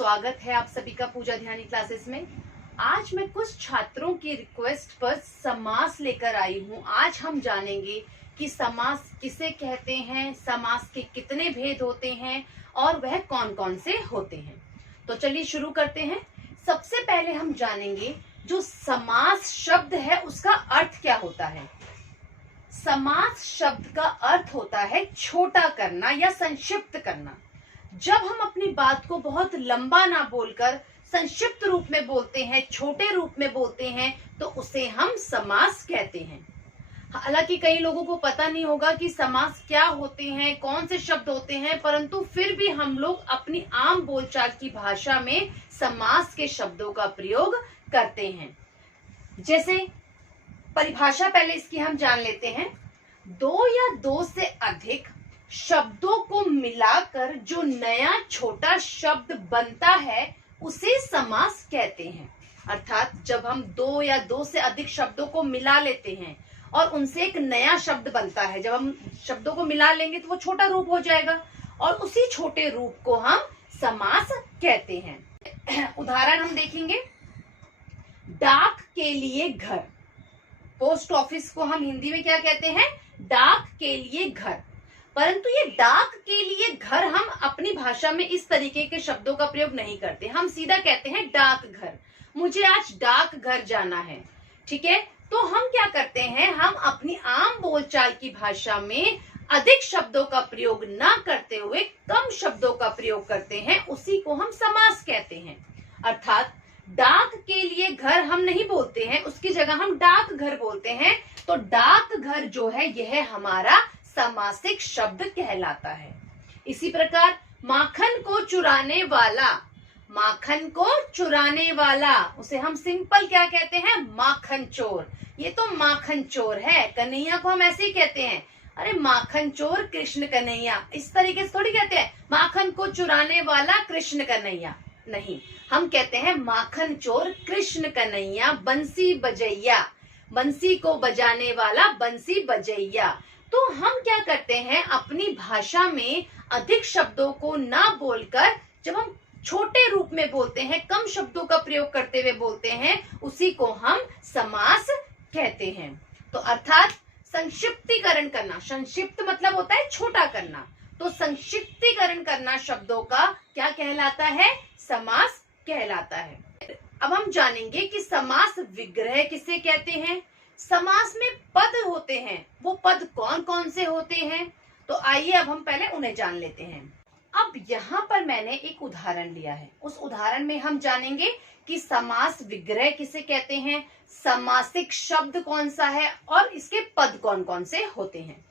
स्वागत है आप सभी का पूजा ध्यानी क्लासेस में। आज मैं कुछ छात्रों की रिक्वेस्ट पर समास लेकर आई हूँ। आज हम जानेंगे कि समास किसे कहते हैं, समास के कितने भेद होते हैं और वह कौन कौन से होते हैं। तो चलिए शुरू करते हैं। सबसे पहले हम जानेंगे जो समास शब्द है उसका अर्थ क्या होता है। समास शब्द का अर्थ होता है छोटा करना या संक्षिप्त करना। जब हम अपनी बात को बहुत लंबा ना बोलकर संक्षिप्त रूप में बोलते हैं, छोटे रूप में बोलते हैं, तो उसे हम समास कहते हैं। हालांकि कई लोगों को पता नहीं होगा कि समास क्या होते हैं, कौन से शब्द होते हैं, परंतु फिर भी हम लोग अपनी आम बोलचाल की भाषा में समास के शब्दों का प्रयोग करते हैं। जैसे परिभाषा पहले इसकी हम जान लेते हैं। दो या दो से अधिक शब्दों को मिलाकर जो नया छोटा शब्द बनता है उसे समास कहते हैं। अर्थात जब हम दो या दो से अधिक शब्दों को मिला लेते हैं और उनसे एक नया शब्द बनता है, जब हम शब्दों को मिला लेंगे तो वो छोटा रूप हो जाएगा और उसी छोटे रूप को हम समास कहते हैं। उदाहरण हम देखेंगे। डाक के लिए घर। पोस्ट ऑफिस को हम हिंदी में क्या कहते हैं? डाक के लिए घर। परंतु ये डाक के लिए घर हम अपनी भाषा में इस तरीके के शब्दों का प्रयोग नहीं करते। हम सीधा कहते हैं डाक घर। मुझे आज डाक घर जाना है, ठीक है। तो हम क्या करते हैं, हम अपनी आम बोलचाल की भाषा में अधिक शब्दों का प्रयोग ना करते हुए कम शब्दों का प्रयोग करते हैं, उसी को हम समास कहते हैं। अर्थात डाक के लिए घर हम नहीं बोलते हैं, उसकी जगह हम डाक घर बोलते हैं। तो डाक घर जो है यह हमारा समासिक शब्द कहलाता है। इसी प्रकार माखन को चुराने वाला, माखन को चुराने वाला, उसे हम सिंपल क्या कहते हैं? माखन चोर। ये तो माखन चोर है। कन्हैया को हम ऐसे ही कहते हैं, अरे माखन चोर कृष्ण कन्हैया। इस तरीके से थोड़ी कहते हैं माखन को चुराने वाला कृष्ण कन्हैया, नहीं। हम कहते हैं माखन चोर कृष्ण कन्हैया बंसी बजैया, बंसी को बजाने वाला बंसी बजैया। तो हम क्या करते हैं, अपनी भाषा में अधिक शब्दों को ना बोलकर जब हम छोटे रूप में बोलते हैं, कम शब्दों का प्रयोग करते हुए बोलते हैं, उसी को हम समास कहते हैं। तो अर्थात संक्षिप्तीकरण करना, संक्षिप्त मतलब होता है छोटा करना, तो संक्षिप्तीकरण करना शब्दों का क्या कहलाता है? समास कहलाता है। अब हम जानेंगे कि समास विग्रह किसे कहते हैं। समास में पद होते हैं, वो पद कौन कौन से होते हैं, तो आइए अब हम पहले उन्हें जान लेते हैं। अब यहाँ पर मैंने एक उदाहरण लिया है, उस उदाहरण में हम जानेंगे कि समास विग्रह किसे कहते हैं, समासिक शब्द कौन सा है और इसके पद कौन कौन से होते हैं।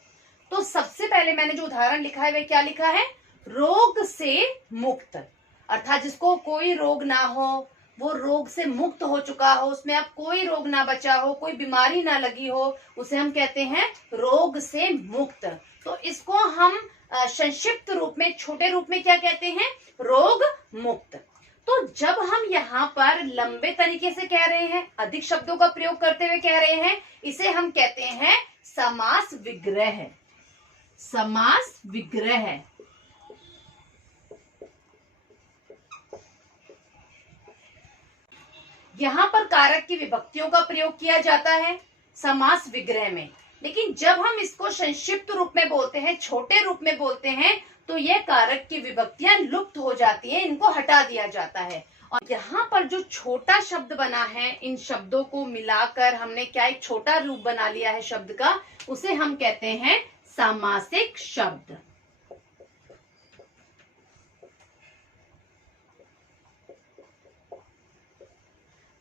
तो सबसे पहले मैंने जो उदाहरण लिखा है वह क्या लिखा है? रोग से मुक्त। अर्थात जिसको कोई रोग ना हो, वो रोग से मुक्त हो चुका हो, उसमें अब कोई रोग ना बचा हो, कोई बीमारी ना लगी हो, उसे हम कहते हैं रोग से मुक्त। तो इसको हम संक्षिप्त रूप में, छोटे रूप में क्या कहते हैं? रोग मुक्त। तो जब हम यहाँ पर लंबे तरीके से कह रहे हैं, अधिक शब्दों का प्रयोग करते हुए कह रहे हैं, इसे हम कहते हैं समास विग्रह। समास विग्रह। यहाँ पर कारक की विभक्तियों का प्रयोग किया जाता है समास विग्रह में, लेकिन जब हम इसको संक्षिप्त रूप में बोलते हैं, छोटे रूप में बोलते हैं, तो यह कारक की विभक्तियां लुप्त हो जाती हैं, इनको हटा दिया जाता है। और यहाँ पर जो छोटा शब्द बना है, इन शब्दों को मिलाकर हमने क्या एक छोटा रूप बना लिया है शब्द का, उसे हम कहते हैं सामासिक शब्द।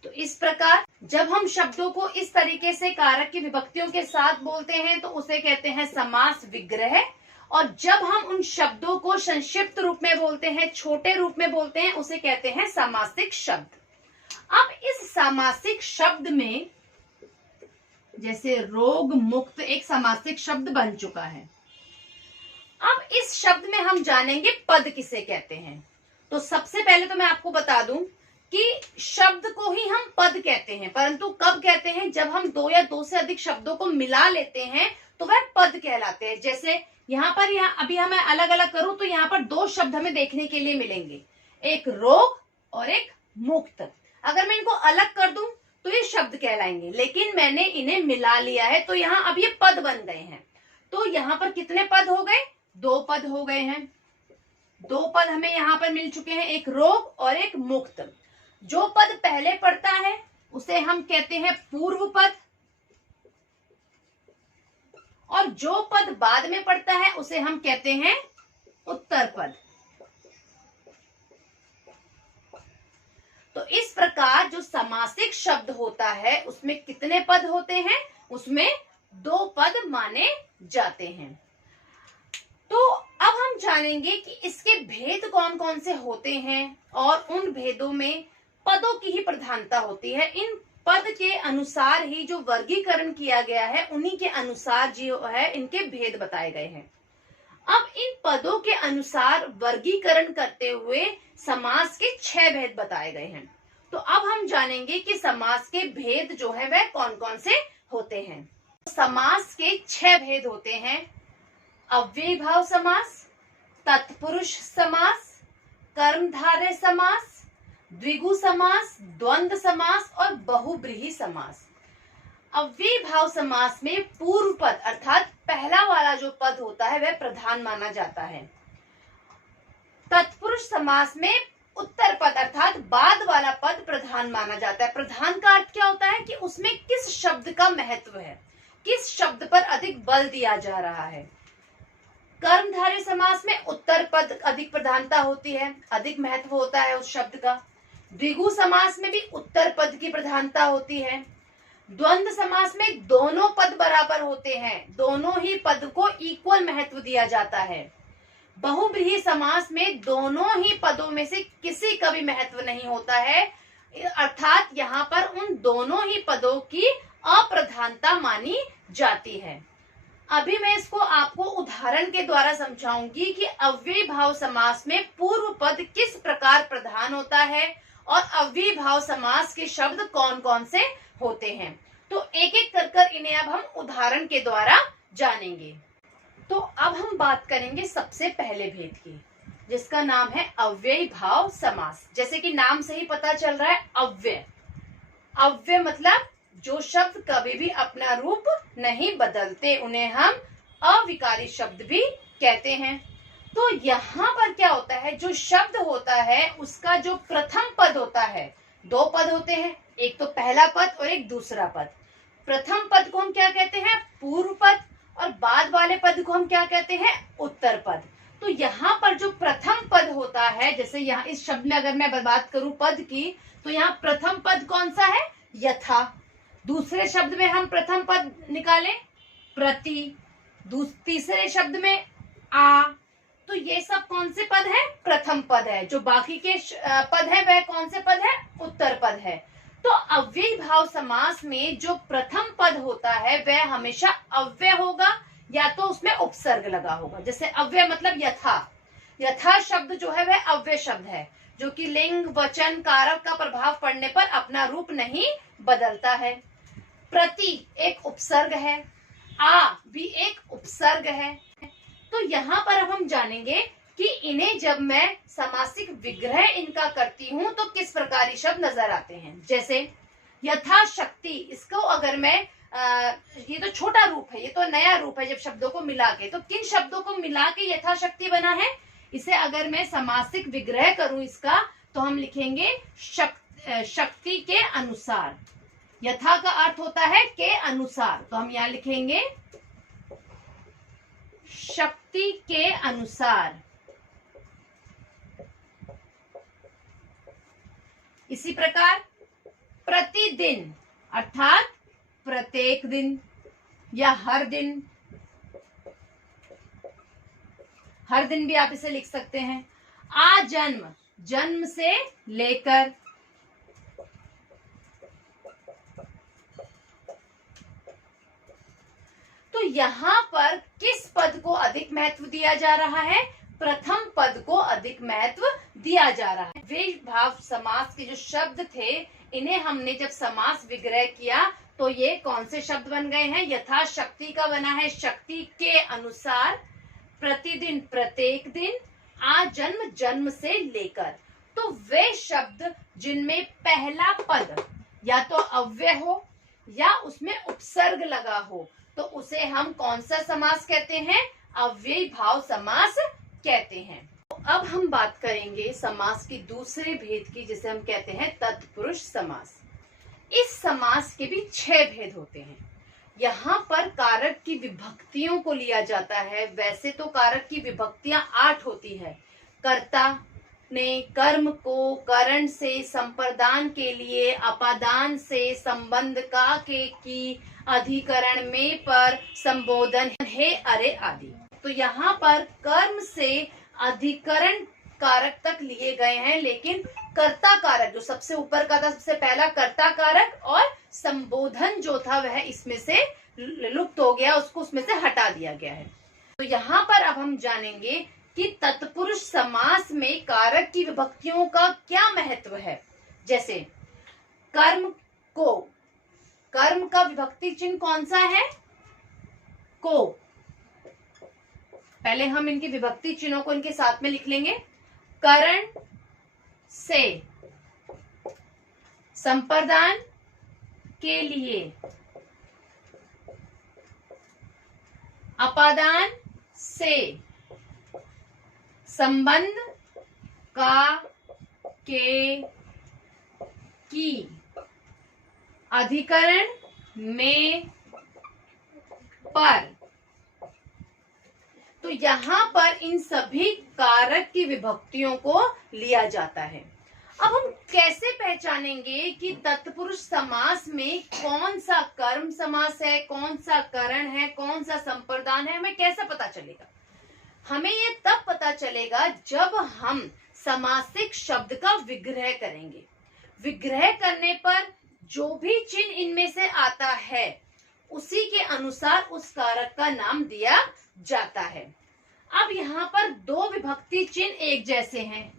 तो इस प्रकार जब हम शब्दों को इस तरीके से कारक की विभक्तियों के साथ बोलते हैं तो उसे कहते हैं समास विग्रह, और जब हम उन शब्दों को संक्षिप्त रूप में बोलते हैं, छोटे रूप में बोलते हैं, उसे कहते हैं सामासिक शब्द। अब इस सामासिक शब्द में जैसे रोग मुक्त एक सामासिक शब्द बन चुका है। अब इस शब्द में हम जानेंगे पद किसे कहते हैं। तो सबसे पहले तो मैं आपको बता दूं कि शब्द को ही हम पद कहते हैं, परंतु कब कहते हैं? जब हम दो या दो से अधिक शब्दों को मिला लेते हैं तो वह पद कहलाते हैं। जैसे यहाँ पर अभी मैं अलग अलग करूं तो यहाँ पर दो शब्द हमें देखने के लिए मिलेंगे। एक रोग और एक मुक्त। अगर मैं इनको अलग कर दूं तो ये शब्द कहलाएंगे, लेकिन मैंने इन्हें मिला लिया है तो यहाँ अब ये पद बन गए हैं। तो यहाँ पर कितने पद हो गए? 2 पद हो गए हैं। 2 पद हमें यहाँ पर मिल चुके हैं, एक रोग और एक मुक्त। जो पद पहले पड़ता है उसे हम कहते हैं पूर्व पद, और जो पद बाद में पड़ता है उसे हम कहते हैं उत्तर पद। तो इस प्रकार जो समासिक शब्द होता है उसमें कितने पद होते हैं? उसमें 2 पद माने जाते हैं। तो अब हम जानेंगे कि इसके भेद कौन कौन से होते हैं, और उन भेदों में पदों की ही प्रधानता होती है। इन पद के अनुसार ही जो वर्गीकरण किया गया है उन्हीं के अनुसार जो है इनके भेद बताए गए हैं। अब इन पदों के अनुसार वर्गीकरण करते हुए समास के 6 भेद बताए गए हैं। तो अब हम जानेंगे कि समास के भेद जो है वह कौन कौन से होते हैं। समास के 6 भेद होते हैं: अव्ययीभाव समास, तत्पुरुष समास, कर्मधारय समास, द्विगु समास, द्वंद्व समास और बहुब्रीहि समास। अव्ययीभाव समास में पूर्व पद अर्थात पहला वाला जो पद होता है वह प्रधान माना जाता है। तत्पुरुष समास में उत्तर पद अर्थात बाद वाला पद प्रधान माना जाता है। प्रधान का अर्थ क्या होता है कि उसमें किस शब्द का महत्व है, किस शब्द पर अधिक बल दिया जा रहा है। कर्मधारय समास में उत्तर पद अधिक प्रधानता होती है, अधिक महत्व होता है उस शब्द का। द्विगु समास में भी उत्तर पद की प्रधानता होती है। द्वंद्व समास में दोनों पद बराबर होते हैं, दोनों ही पद को इक्वल महत्व दिया जाता है। बहुब्रीहि समास में दोनों ही पदों में से किसी का भी महत्व नहीं होता है, अर्थात यहाँ पर उन दोनों ही पदों की अप्रधानता मानी जाती है। अभी मैं इसको आपको उदाहरण के द्वारा समझाऊंगी कि अव्ययीभाव समास में पूर्व पद किस प्रकार प्रधान होता है और अव्ययीभाव समास के शब्द कौन कौन से होते हैं। तो एक एक कर इन्हें अब हम उदाहरण के द्वारा जानेंगे। तो अब हम बात करेंगे सबसे पहले भेद की, जिसका नाम है अव्ययीभाव समास। जैसे कि नाम से ही पता चल रहा है अव्यय। अव्यय मतलब जो शब्द कभी भी अपना रूप नहीं बदलते, उन्हें हम अविकारी शब्द भी कहते हैं। तो यहाँ पर क्या होता है, जो शब्द होता है उसका जो प्रथम पद होता है, 2 पद होते हैं, एक तो पहला पद और एक दूसरा पद। प्रथम पद को हम क्या कहते हैं? पूर्व पद, और बाद वाले पद को हम क्या कहते हैं? उत्तर पद। तो यहाँ पर जो प्रथम पद होता है, जैसे यहाँ इस शब्द में अगर मैं बात करूं पद की, तो यहाँ प्रथम पद कौन सा है? यथा। दूसरे शब्द में हम प्रथम पद निकालें प्रति, तीसरे शब्द में आ। तो ये सब कौन से पद है? प्रथम पद है। जो बाकी के पद है वह कौन से पद है? उत्तर पद है। तो अव्ययीभाव समास में जो प्रथम पद होता है वह हमेशा अव्यय होगा, या तो उसमें उपसर्ग लगा होगा। जैसे अव्यय मतलब यथा, यथा शब्द जो है वह अव्यय शब्द है, जो कि लिंग, वचन, कारक का प्रभाव पड़ने पर अपना रूप नहीं बदलता है। प्रति एक उपसर्ग है, आ भी एक उपसर्ग है। तो यहाँ पर अब हम जानेंगे कि इन्हें जब मैं समासिक विग्रह इनका करती हूँ तो किस प्रकार शब्द नजर आते हैं। जैसे यथाशक्ति, इसको अगर मैं ये तो छोटा रूप है, ये तो नया रूप है जब शब्दों को मिला के, तो किन शब्दों को मिला के यथाशक्ति बना है? इसे अगर मैं समासिक विग्रह करूं इसका, तो हम लिखेंगे शक्ति के अनुसार। यथा का अर्थ होता है के अनुसार, तो हम यहाँ लिखेंगे शक्ति के अनुसार। इसी प्रकार प्रतिदिन अर्थात प्रत्येक दिन या हर दिन, हर दिन भी आप इसे लिख सकते हैं। आजन्म, जन्म से लेकर। तो यहाँ पर किस पद को अधिक महत्व दिया जा रहा है? प्रथम पद को अधिक महत्व दिया जा रहा है। अव्ययीभाव समास के जो शब्द थे, इन्हें हमने जब समास विग्रह किया तो ये कौन से शब्द बन गए हैं? यथाशक्ति का बना है शक्ति के अनुसार, प्रतिदिन प्रत्येक दिन, आजन्म जन्म से लेकर। तो वे शब्द जिनमें पहला पद या तो अव्यय हो या उसमें उपसर्ग लगा हो, तो उसे हम कौन सा समास कहते हैं? अव्ययी भाव समास कहते हैं। तो अब हम बात करेंगे समास की दूसरे भेद की, जिसे हम कहते हैं तत्पुरुष समास। इस समास के भी 6 भेद होते हैं। यहाँ पर कारक की विभक्तियों को लिया जाता है। वैसे तो कारक की विभक्तियां 8 होती है। कर्ता ने कर्म को करण से, संप्रदान के लिए, अपादान से, संबंध का के की, अधिकरण में, पर, संबोधन है, अरे आदि। तो यहाँ पर कर्म से अधिकरण कारक तक लिए गए हैं, लेकिन कर्ता कारक जो सबसे ऊपर का था, सबसे पहला कर्ता कारक, और संबोधन जो था वह इसमें से लुप्त हो गया, उसको उसमें से हटा दिया गया है। तो यहाँ पर अब हम जानेंगे कि तत्पुरुष समास में कारक की विभक्तियों का क्या महत्व है। जैसे कर्म को, कर्म का विभक्ति चिन्ह कौन सा है? को। पहले हम इनकी विभक्ति चिन्हों को इनके साथ में लिख लेंगे। करण से, संप्रदान के लिए, अपादान से, संबंध का के की, अधिकरण में, पर। तो यहाँ पर इन सभी कारक की विभक्तियों को लिया जाता है। अब हम कैसे पहचानेंगे कि तत्पुरुष समास में कौन सा कर्म समास है, कौन सा करण है, कौन सा संप्रदान है? हमें कैसे पता चलेगा? हमें ये तब पता चलेगा जब हम समासिक शब्द का विग्रह करेंगे। विग्रह करने पर जो भी चिन्ह इनमें से आता है उसी के अनुसार उस कारक का नाम दिया जाता है। अब यहाँ पर 2 विभक्ति चिन्ह एक जैसे हैं,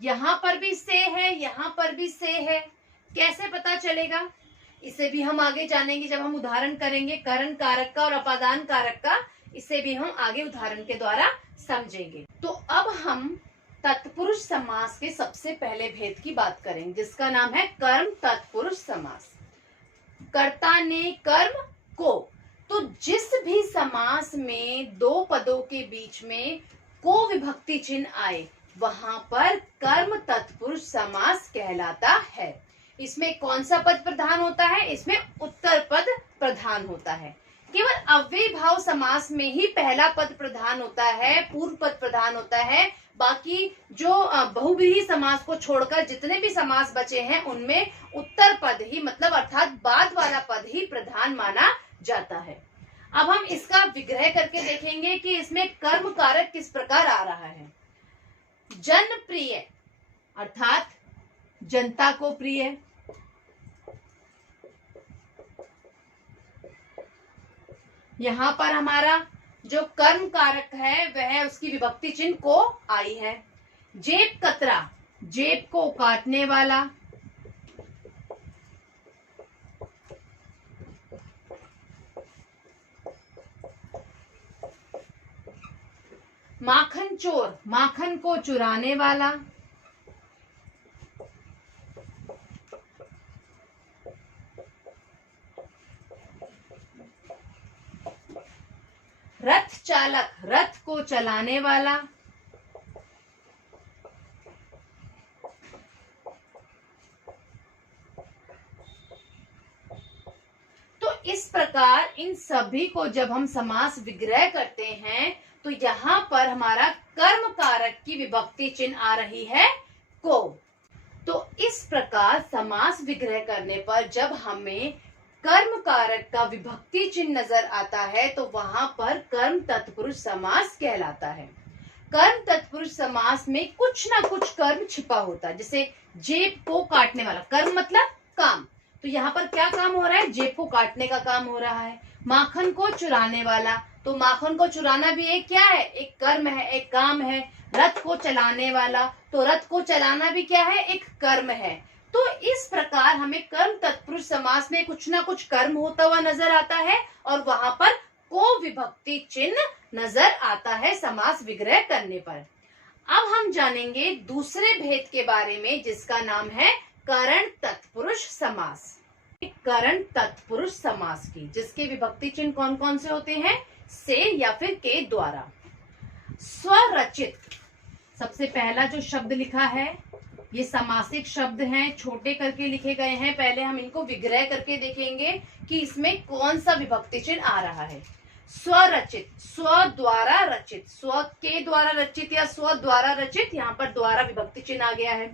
यहाँ पर भी से है, यहाँ पर भी से है। कैसे पता चलेगा? इसे भी हम आगे जानेंगे जब हम उदाहरण करेंगे करण कारक का और अपादान कारक का। इसे भी हम आगे उदाहरण के द्वारा समझेंगे। तो अब हम तत्पुरुष समास के सबसे पहले भेद की बात करेंगे, जिसका नाम है कर्म तत्पुरुष समास। कर्ता ने कर्म को, तो जिस भी समास में 2 पदों के बीच में को विभक्ति चिन्ह आए वहां पर कर्म तत्पुरुष समास कहलाता है। इसमें कौन सा पद प्रधान होता है? इसमें उत्तर पद प्रधान होता है। केवल अव्ययी भाव समास में ही पहला पद प्रधान होता है, पूर्व पद प्रधान होता है। बाकी जो बहुव्रीहि समास को छोड़कर जितने भी समास बचे हैं उनमें उत्तर पद ही, मतलब अर्थात बाद वाला पद ही प्रधान माना जाता है। अब हम इसका विग्रह करके देखेंगे कि इसमें कर्म कारक किस प्रकार आ रहा है। जनप्रिय अर्थात जनता को प्रिय, यहाँ पर हमारा जो कर्म कारक है वह उसकी विभक्ति चिन्ह को आई है। जेब कतरा, जेब को काटने वाला। माखन चोर, माखन को चुराने वाला। रथ चालक, रथ को चलाने वाला। तो इस प्रकार इन सभी को जब हम समास विग्रह करते हैं तो यहाँ पर हमारा कर्म कारक की विभक्ति चिन्ह आ रही है को। तो इस प्रकार समास विग्रह करने पर जब हमें कर्म कारक का विभक्ति चिन्ह नजर आता है तो वहां पर कर्म तत्पुरुष समास कहलाता है। कर्म तत्पुरुष समास में कुछ ना कुछ कर्म छिपा होता है। जैसे जेब को काटने वाला, कर्म मतलब काम, तो यहाँ पर क्या काम हो रहा है? जेब को काटने का काम हो रहा है। माखन को चुराने वाला, तो माखन को चुराना भी एक क्या है? एक कर्म है, एक काम है। रथ को चलाने वाला, तो रथ को चलाना भी क्या है? एक कर्म है। तो इस प्रकार हमें कर्म तत्पुरुष समास में कुछ ना कुछ कर्म होता हुआ नजर आता है और वहां पर को विभक्ति चिन्ह नजर आता है समास विग्रह करने पर। अब हम जानेंगे दूसरे भेद के बारे में, जिसका नाम है करण तत्पुरुष समास। करण तत्पुरुष समास की जिसके विभक्ति चिन्ह कौन कौन से होते हैं? से या फिर के द्वारा। स्वरचित, सबसे पहला जो शब्द लिखा है ये समासिक शब्द हैं, छोटे करके लिखे गए हैं। पहले हम इनको विग्रह करके देखेंगे कि इसमें कौन सा विभक्ति चिन्ह आ रहा है। स्वरचित, स्व द्वारा रचित, स्व के द्वारा रचित या स्व द्वारा रचित, यहाँ पर द्वारा विभक्ति चिन्ह आ गया है।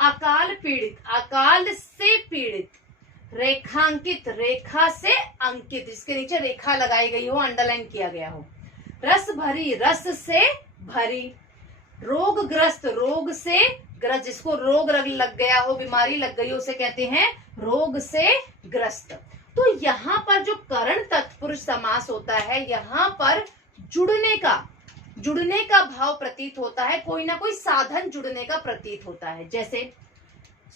अकाल पीड़ित, अकाल से पीड़ित। रेखांकित, रेखा से अंकित, जिसके नीचे रेखा लगाई गई हो, अंडरलाइन किया गया हो। रस भरी, रस से भरी। रोगग्रस्त, रोग से ग्रस्त, जिसको रोग लग गया हो, बीमारी लग गई हो, उसे कहते हैं रोग से ग्रस्त। तो यहाँ पर जो करण तत्पुरुष समास होता है, यहाँ पर जुड़ने का भाव प्रतीत होता है, कोई ना कोई साधन जुड़ने का प्रतीत होता है। जैसे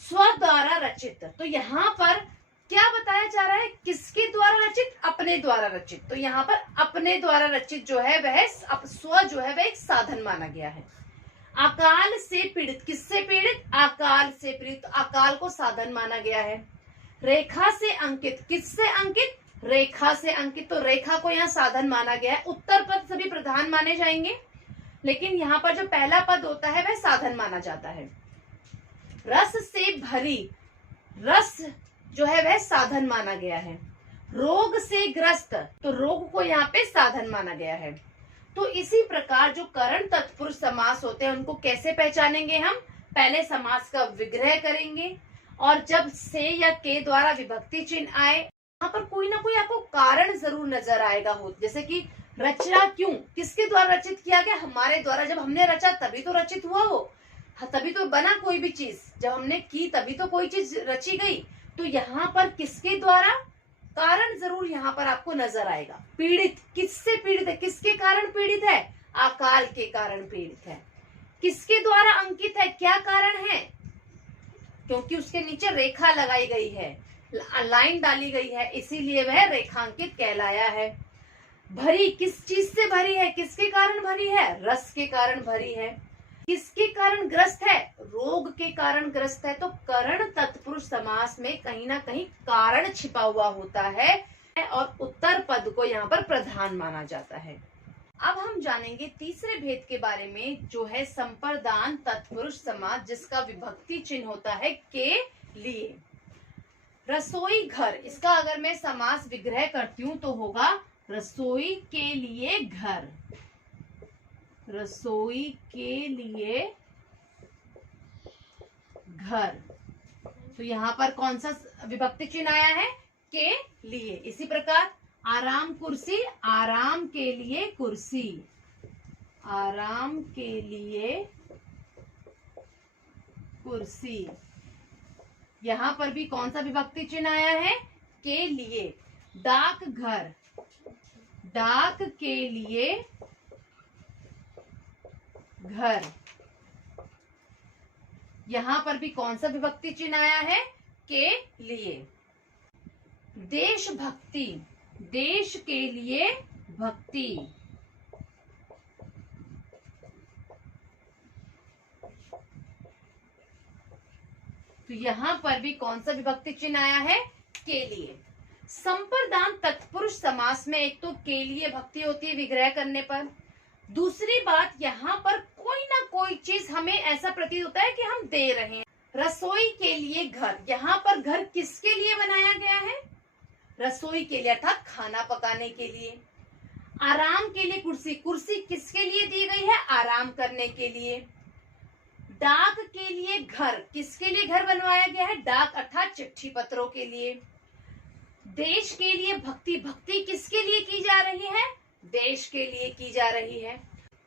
स्व द्वारा रचित, तो यहाँ पर क्या बताया जा रहा है? किसके द्वारा रचित? अपने द्वारा रचित। तो यहाँ पर अपने द्वारा रचित जो है वह स्व जो है वह एक साधन माना गया है। अकाल से पीड़ित, किससे पीड़ित? अकाल से पीड़ित, अकाल को साधन माना गया है। रेखा से अंकित, किससे अंकित? रेखा से अंकित, तो रेखा को यहाँ साधन माना गया है। उत्तर पद सभी प्रधान माने जाएंगे, लेकिन यहाँ पर जो पहला पद होता है वह साधन माना जाता है। रस से भरी, रस जो है वह साधन माना गया है। रोग से ग्रस्त, तो रोग को यहाँ पे साधन माना गया है। तो इसी प्रकार जो करण तत्पुरुष समास होते हैं उनको कैसे पहचानेंगे हम? पहले समास का विग्रह करेंगे और जब से या के द्वारा विभक्ति चिन्ह आए, यहाँ पर कोई ना कोई आपको कारण जरूर नजर आएगा हो। जैसे कि रचना क्यों, किसके द्वारा रचित किया गया? हमारे द्वारा। जब हमने रचा तभी तो रचित हुआ वो, तभी तो बना कोई भी चीज। जब हमने की तभी तो कोई चीज रची गई। तो यहाँ पर किसके द्वारा? कारण जरूर यहाँ पर आपको नजर आएगा। पीड़ित, किससे पीड़ित है? किसके कारण पीड़ित है? अकाल के कारण पीड़ित है। किसके द्वारा अंकित है? क्या कारण है? क्योंकि उसके नीचे रेखा लगाई गई है, लाइन डाली गई है, इसीलिए वह रेखांकित कहलाया है। भरी, किस चीज से भरी है? किसके कारण भरी है? रस के कारण भरी है। किसके कारण ग्रस्त है? रोग के कारण ग्रस्त है। तो करण तत्पुरुष समास में कहीं ना कहीं कारण छिपा हुआ होता है और उत्तर पद को यहाँ पर प्रधान माना जाता है। अब हम जानेंगे तीसरे भेद के बारे में, जो है संप्रदान तत्पुरुष समास, जिसका विभक्ति चिन्ह होता है के लिए। रसोई घर, इसका अगर मैं समास विग्रह करती हूँ तो होगा रसोई के लिए घर। रसोई के लिए घर, तो यहाँ पर कौन सा विभक्ति चिन्ह आया है? के लिए। इसी प्रकार आराम कुर्सी, आराम के लिए कुर्सी। आराम के लिए कुर्सी, यहाँ पर भी कौन सा विभक्ति चिन्ह आया है? के लिए। डाक घर, डाक के लिए घर, यहाँ पर भी कौन सा विभक्ति चिन्ह आया है? के लिए। देशभक्ति, देश के लिए भक्ति। तो यहाँ पर भी कौन सा विभक्ति चिन्ह आया है? के लिए। संप्रदान तत्पुरुष समास में एक तो के लिए भक्ति होती है विग्रह करने पर, दूसरी बात यहाँ पर कोई ना कोई चीज हमें ऐसा प्रतीत होता है कि हम दे रहे हैं। रसोई के लिए घर, यहाँ पर घर किसके लिए बनाया गया है? रसोई के लिए, अर्थात खाना पकाने के लिए। आराम के लिए कुर्सी, कुर्सी किसके लिए दी गई है? आराम करने के लिए। डाक के लिए घर, किसके लिए घर बनवाया गया है? डाक अर्थात चिट्ठी पत्रों के लिए। देश के लिए भक्ति, भक्ति किसके लिए की जा रही है? देश के लिए की जा रही है।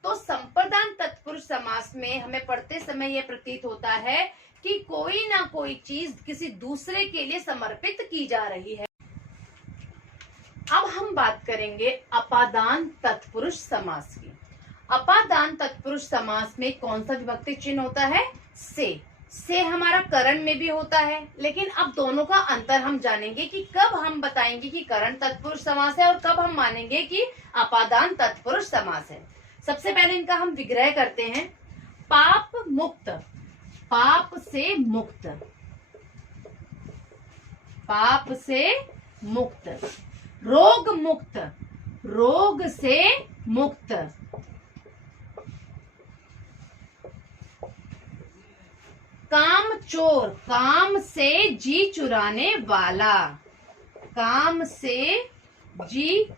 तो संप्रदान तत्पुरुष समास में हमें पढ़ते समय यह प्रतीत होता है कि कोई ना कोई चीज किसी दूसरे के लिए समर्पित की जा रही है। अब हम बात करेंगे अपादान तत्पुरुष समास की। अपादान तत्पुरुष समास में कौन सा विभक्ति चिन्ह होता है? से हमारा करण में भी होता है, लेकिन अब दोनों का अंतर हम जानेंगे कि कब हम बताएंगे कि करण तत्पुरुष समास है और कब हम मानेंगे कि अपादान तत्पुरुष समास है। सबसे पहले इनका हम विग्रह करते हैं। पाप मुक्त, पाप से मुक्त, पाप से मुक्त। रोग मुक्त, रोग से मुक्त। काम चोर, काम से जी चुराने वाला, काम से जी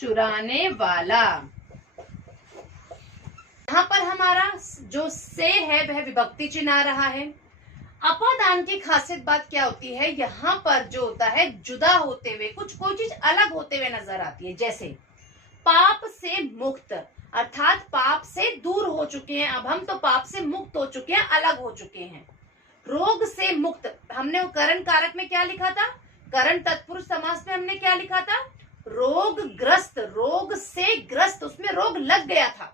चुराने वाला। यहाँ पर हमारा जो से है वह विभक्ति चिन्ह आ रहा है। अपादान की खासियत बात क्या होती है, यहाँ पर जो होता है जुदा होते हुए कुछ कोई चीज अलग होते हुए नजर आती है। जैसे पाप से मुक्त, अर्थात पाप से दूर हो चुके हैं, अब हम तो पाप से मुक्त हो चुके हैं, अलग हो चुके हैं। रोग से मुक्त, हमने करण कारक में क्या लिखा था, करण तत्पुरुष समास में हमने क्या लिखा था, रोग ग्रस्त, रोग से ग्रस्त, उसमें रोग लग गया था।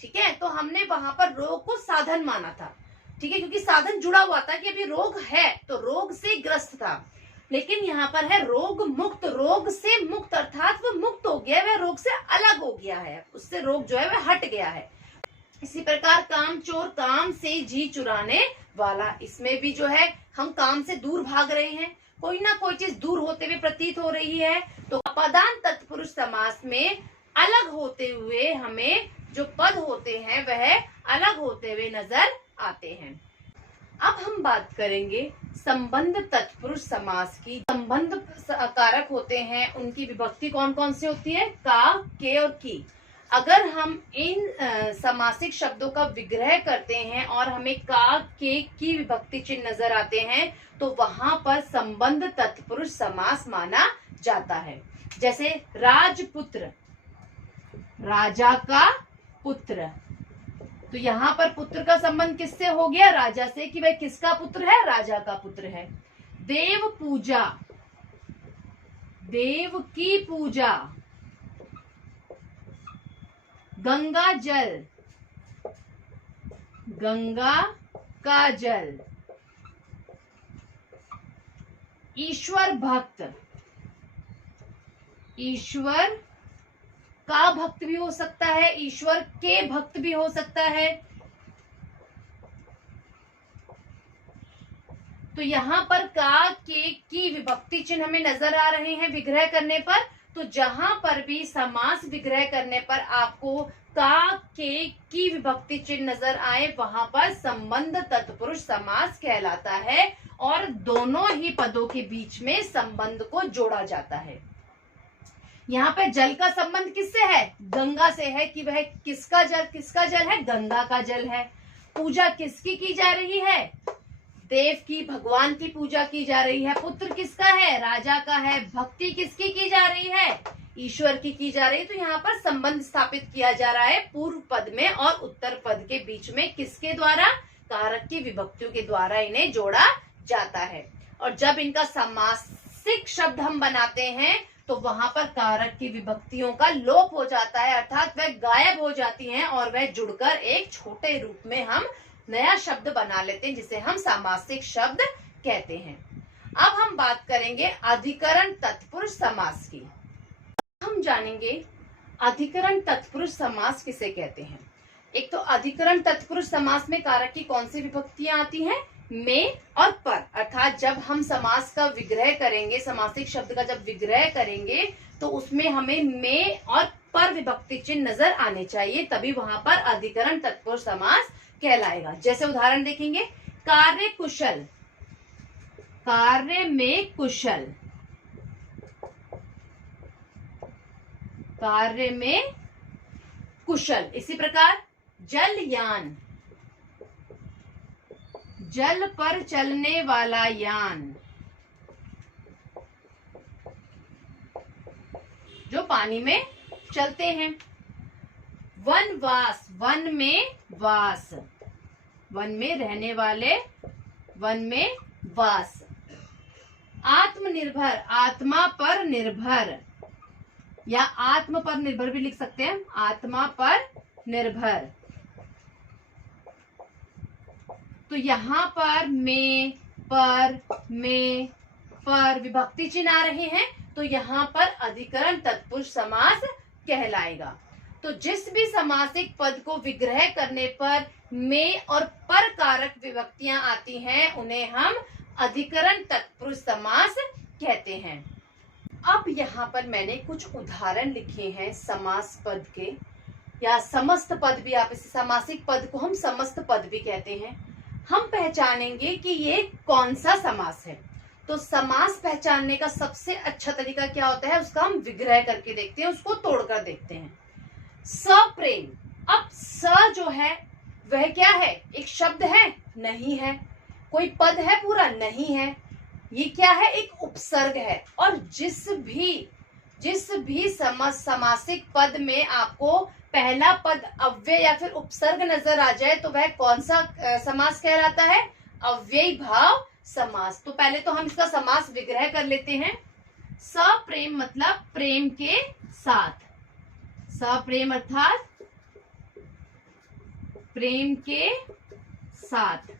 ठीक है, तो हमने वहां पर रोग को साधन माना था। ठीक है, क्योंकि साधन जुड़ा हुआ था कि अभी रोग है तो रोग से ग्रस्त था। लेकिन यहाँ पर है रोग मुक्त, रोग से मुक्त अर्थात वो मुक्त हो गया, वह रोग से अलग हो गया है, उससे रोग जो है वह हट गया है। इसी प्रकार काम चोर, काम से जी चुराने वाला, इसमें भी जो है हम काम से दूर भाग रहे हैं, कोई ना कोई चीज दूर होते हुए प्रतीत हो रही है। तो अपादान तत्पुरुष समास में अलग होते हुए हमें जो पद होते हैं वह अलग होते हुए नजर आते हैं। अब हम बात करेंगे संबंध तत्पुरुष समास की। संबंध कारक होते हैं, उनकी विभक्ति कौन कौन सी होती है, का, के और की। अगर हम इन समासिक शब्दों का विग्रह करते हैं और हमें का, के, की विभक्ति चिन्ह नजर आते हैं तो वहां पर संबंध तत्पुरुष समास माना जाता है। जैसे राजपुत्र, राजा का पुत्र, तो यहाँ पर पुत्र का संबंध किससे हो गया, राजा से, कि वह किसका पुत्र है, राजा का पुत्र है। देव पूजा, देव की पूजा। गंगा जल, गंगा का जल। ईश्वर भक्त, ईश्वर का भक्त भी हो सकता है, ईश्वर के भक्त भी हो सकता है। तो यहाँ पर का, के, की विभक्ति चिन्ह हमें नजर आ रहे हैं विग्रह करने पर। तो जहां पर भी समास विग्रह करने पर आपको का, के, की विभक्ति चिन्ह नजर आए वहां पर संबंध तत्पुरुष समास कहलाता है और दोनों ही पदों के बीच में संबंध को जोड़ा जाता है। यहाँ पे जल का संबंध किससे है, गंगा से है, कि वह किसका जल है, गंगा का जल है। पूजा किसकी की जा रही है, देव की, भगवान की पूजा की जा रही है। पुत्र किसका है, राजा का है। भक्ति किसकी की जा रही है, ईश्वर की जा रही है। तो यहाँ पर संबंध स्थापित किया जा रहा है पूर्व पद में और उत्तर पद के बीच में, किसके द्वारा, कारक की विभक्तियों के द्वारा इन्हें जोड़ा जाता है। और जब इनका समासिक शब्द हम बनाते हैं तो वहां पर कारक की विभक्तियों का लोप हो जाता है, अर्थात वह गायब हो जाती हैं और वह जुड़कर एक छोटे रूप में हम नया शब्द बना लेते हैं जिसे हम सामासिक शब्द कहते हैं। अब हम बात करेंगे अधिकरण तत्पुरुष समास की। हम जानेंगे अधिकरण तत्पुरुष समास किसे कहते हैं। एक तो अधिकरण तत्पुरुष समास में कारक की कौन सी विभक्तियां आती हैं, में और पर, अर्थात जब हम समास का विग्रह करेंगे, समासिक शब्द का जब विग्रह करेंगे तो उसमें हमें में और पर विभक्ति चिन्ह नजर आने चाहिए, तभी वहां पर अधिकरण तत्पुरुष समास कहलाएगा। जैसे उदाहरण देखेंगे, कार्य कुशल, कार्य में कुशल, कार्य में कुशल। इसी प्रकार जलयान, जल पर चलने वाला यान, जो पानी में चलते हैं। वनवास, वन में वास, वन में रहने वाले, वन में वास। आत्मनिर्भर, आत्मा पर निर्भर, या आत्म पर निर्भर भी लिख सकते हैं, आत्मा पर निर्भर। तो यहाँ पर में पर विभक्ति चिन्ह आ रहे हैं, तो यहाँ पर अधिकरण तत्पुरुष समास कहलाएगा। तो जिस भी समासिक पद को विग्रह करने पर में और पर कारक विभक्तियां आती हैं उन्हें हम अधिकरण तत्पुरुष समास कहते हैं। अब यहाँ पर मैंने कुछ उदाहरण लिखे हैं समास पद के, या समस्त पद भी, आप इसे समासिक पद को हम समस्त पद भी कहते हैं। हम पहचानेंगे कि ये कौन सा समास है। तो समास पहचानने का सबसे अच्छा तरीका क्या होता है, उसका हम विग्रह करके देखते हैं, उसको तोड़कर देखते हैं। सप्रेम, अब स जो है वह क्या है, एक शब्द है? नहीं है। कोई पद है पूरा? नहीं है। ये क्या है, एक उपसर्ग है। और जिस भी समासिक पद में आपको पहला पद अव्यय या फिर उपसर्ग नजर आ जाए तो वह कौन सा समास कहलाता है, अव्ययी भाव समास। तो पहले तो हम इसका समास विग्रह कर लेते हैं। सप्रेम मतलब प्रेम के साथ, सप्रेम अर्थात प्रेम के साथ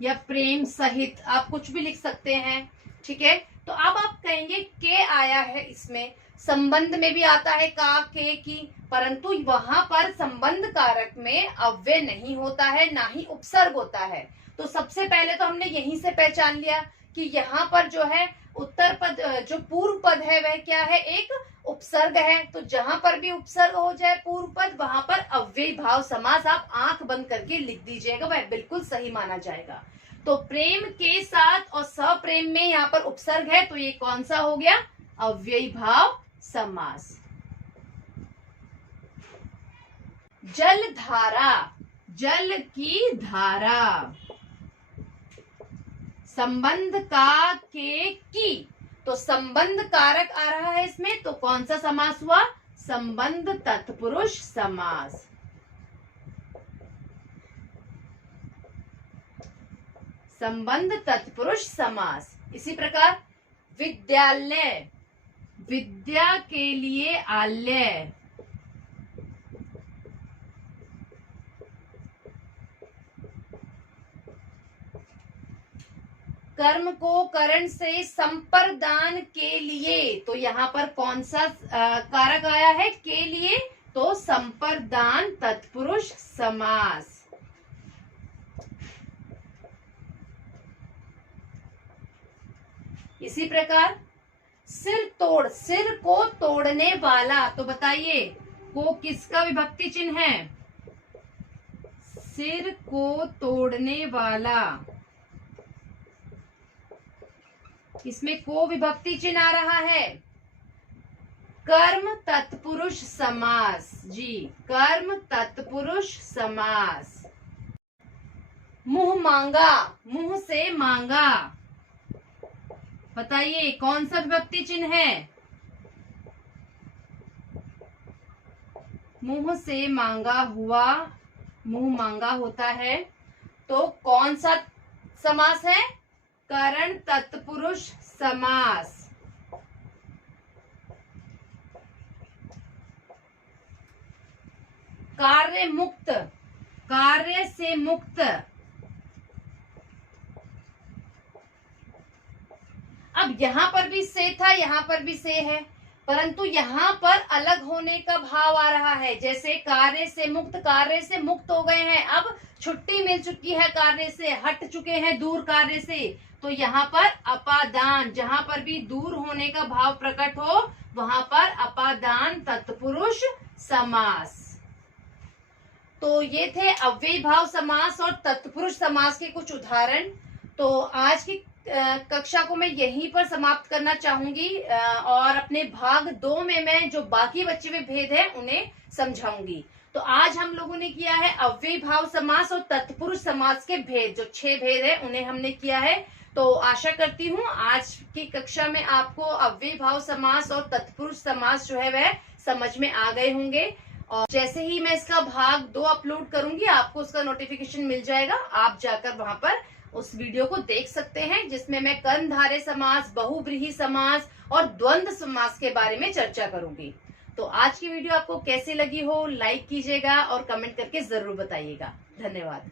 या प्रेम सहित, आप कुछ भी लिख सकते हैं, ठीक है। तो अब आप कहेंगे के आया है, इसमें संबंध में भी आता है का, के की, परंतु वहां पर संबंध कारक में अव्यय नहीं होता है, ना ही उपसर्ग होता है। तो सबसे पहले तो हमने यहीं से पहचान लिया कि यहाँ पर जो है उत्तर पद, जो पूर्व पद है वह क्या है, एक उपसर्ग है। तो जहां पर भी उपसर्ग हो जाए पूर्व पद, वहां पर अव्ययी भाव समास आप आंख बंद करके लिख दीजिएगा, वह बिल्कुल सही माना जाएगा। तो प्रेम के साथ और सप्रेम में यहाँ पर उपसर्ग है, तो ये कौन सा हो गया, अव्ययी भाव समास। जल धारा, जल की धारा, संबंध का के की, तो संबंध कारक आ रहा है इसमें, तो कौन सा समास हुआ, संबंध तत्पुरुष समास। संबंध तत्पुरुष समास। इसी प्रकार विद्यालय, विद्या के लिए आलय, कर्म को करण से संप्रदान के लिए, तो यहाँ पर कौन सा कारक आया है, के लिए, तो संप्रदान तत्पुरुष समास। इसी प्रकार सिर तोड़, सिर को तोड़ने वाला, तो बताइए को किसका विभक्ति चिन्ह है, सिर को तोड़ने वाला, इसमें को विभक्ति चिन्ह आ रहा है, कर्म तत्पुरुष समास। जी, कर्म तत्पुरुष समास। मुंह मांगा, मुंह से मांगा, बताइए कौन सा विभक्ति चिन्ह है, मुंह से मांगा हुआ, मुंह मांगा होता है, तो कौन सा समास है, करण तत्पुरुष समास। कार्य मुक्त, कार्य से मुक्त, अब यहाँ पर भी से था, यहाँ पर भी से है, परंतु यहाँ पर अलग होने का भाव आ रहा है। जैसे कार्य से मुक्त, कार्य से मुक्त हो गए हैं, अब छुट्टी मिल चुकी है कार्य से, हट चुके हैं दूर कार्य से, तो यहाँ पर अपादान, जहां पर भी दूर होने का भाव प्रकट हो वहां पर अपादान तत्पुरुष समास। तो ये थे अव्ययी भाव समास और तत्पुरुष समास के कुछ उदाहरण। तो आज की कक्षा को मैं यहीं पर समाप्त करना चाहूंगी और अपने भाग 2 में मैं जो बाकी बचे हुए भेद हैं उन्हें समझाऊंगी। तो आज हम लोगों ने किया है अव्ययी भाव समास और तत्पुरुष समास के भेद, जो 6 भेद है उन्हें हमने किया है। तो आशा करती हूँ आज की कक्षा में आपको अव्ययी भाव समास और तत्पुरुष समास जो है वह समझ में आ गए होंगे। और जैसे ही मैं इसका भाग 2 अपलोड करूंगी आपको उसका नोटिफिकेशन मिल जाएगा, आप जाकर वहां पर उस वीडियो को देख सकते हैं, जिसमें मैं कर्मधारय समास, बहुव्रीहि समास और द्वंद्व समास के बारे में चर्चा करूंगी। तो आज की वीडियो आपको कैसी लगी हो, लाइक कीजिएगा और कमेंट करके जरूर बताइएगा। धन्यवाद।